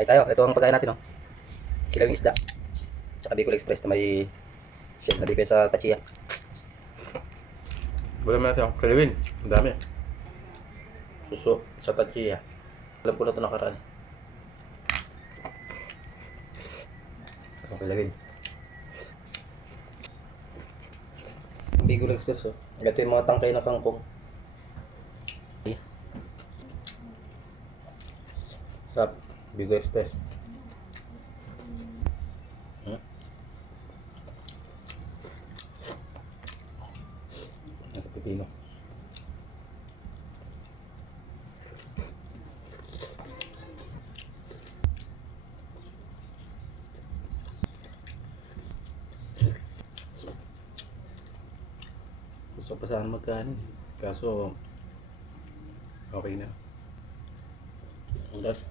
Kaya tayo. Ito ang pagkain natin, oh. Kilawing isda. Tsaka Bicol Express na may shell na bigay sa tachiya. Wala natin ako. Kalawin. Ang dami. Suso sa tachiya. Alam ko na ito nakaraan. Ang kilawin. Bicol Express, oh. Ito yung mga tangkay na kangkong. Sarap. Bicol Express. Ang pipino. Gusto pa sana magkanin. Kaso okay na. Ang gas.